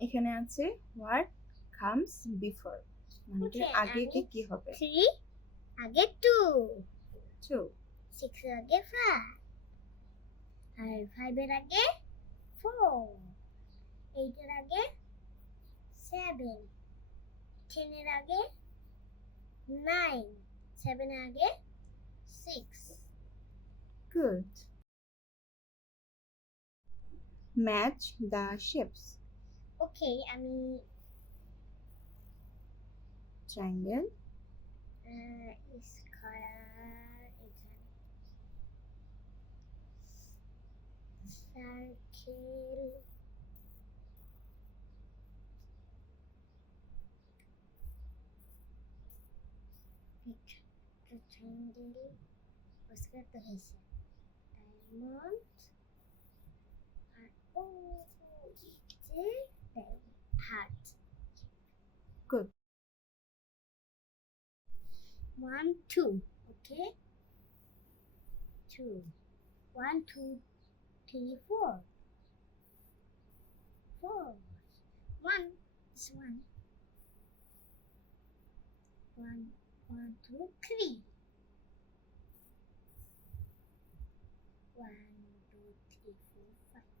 এখানে আছে word comes before মানে আগে কি কি হবে? থ্রি আগে টু টু সিক্স আগে ফাইভ আর ফাইভ এর আগে ফোর এইট এর আগে সেভেন টেন এর আগে নাইন সেভেন এর আগে six good match the shapes ওকে আমি triangle square circle triangle Oscar তো হয়েছে ডায়মন্ড আর ও যে hat. Good. One, two. Okay? Two. One, two, three, four. Four. One is one. One, one, two, three. One, two, three, four, five.